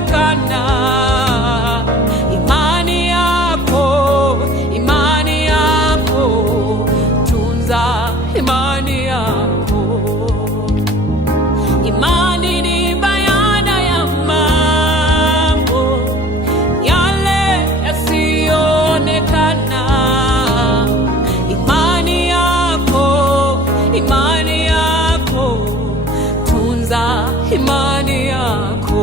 yasiyoonekana. Imani yako, imani yako, tunza imani yako. Imani ni bayana ya mambo yale yasiyoonekana. Imani yako, imani yako, tunza imani yako.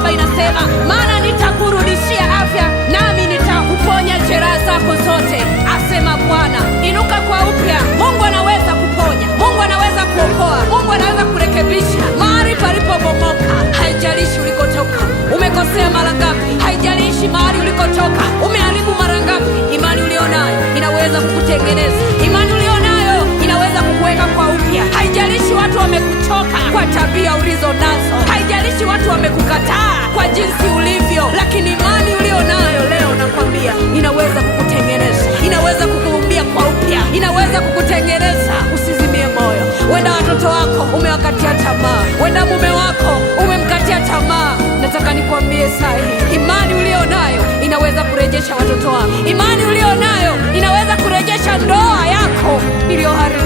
7 inasema, maana nitakurudishia afya, nami nitakuponya jeraha zako zote, asema Bwana. Inuka kwa upya. Mungu anaweza kuponya, Mungu anaweza kuokoa, Mungu anaweza kurekebisha mahali palipobomoka. Haijalishi ulikotoka, umekosea mara ngapi, haijalishi mahali ulikotoka, umeharibu mara ngapi. Imani ulionayo inaweza kukutengeneza, imani ulionayo inaweza kukuweka kwa upya. Haijalishi watu wamekuchoka kwa tabia ulizo nazo, haijalishi watu wamekukataa kwa jinsi ulivyo, lakini imani ulionayo leo nakwambia inaweza kukutengeneza, inaweza kukuumbia kwa upya, inaweza kukutengeneza. Usizimie moyo. Wenda watoto wako umewakatia tamaa, wenda mume wako umemkatia tamaa. Nataka nikwambie sahi, imani ulionayo inaweza kurejesha watoto wako, imani ulionayo inaweza kurejesha ndoa yako iliyoharibiwa.